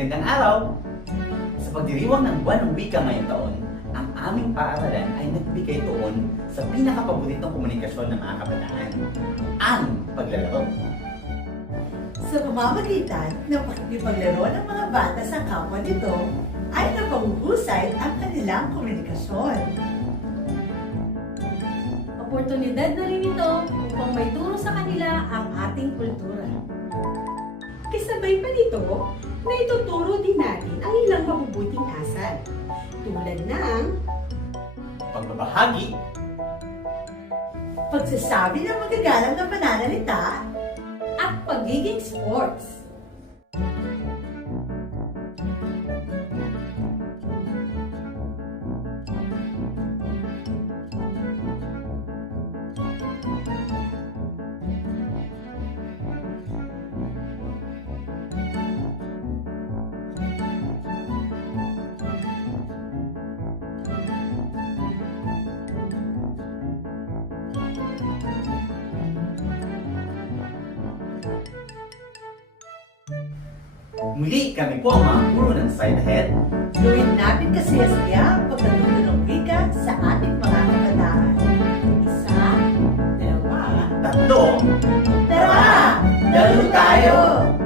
Magandang araw! Sa pagdiriwang ng buwan ng wika ngayong taon, ang aming paaralan ay nagbigay tuon sa pinakapaboritong komunikasyon ng mga kabataan, ang paglalaro. Sa pamamagitan ng pakikipaglaro ng mga bata sa kapwa nito, ay napahuhusay ang kanilang komunikasyon. Oportunidad na rin ito upang maituro sa kanila ang ating kultura. Kasabay pa nito, na ituturo din natin ang ilang mabubuting asal, tulad ng Pagbabahagi, Pagsasabi ng magagalang na pananalita, At pagiging sports. muli kami po ang mga guro ng Side Ahead. gawin natin kasaya-saya ang pagkatuto ng wika sa ating mga kabataan. Isa, Dalawa, Tatlo, tara! Laro tayo!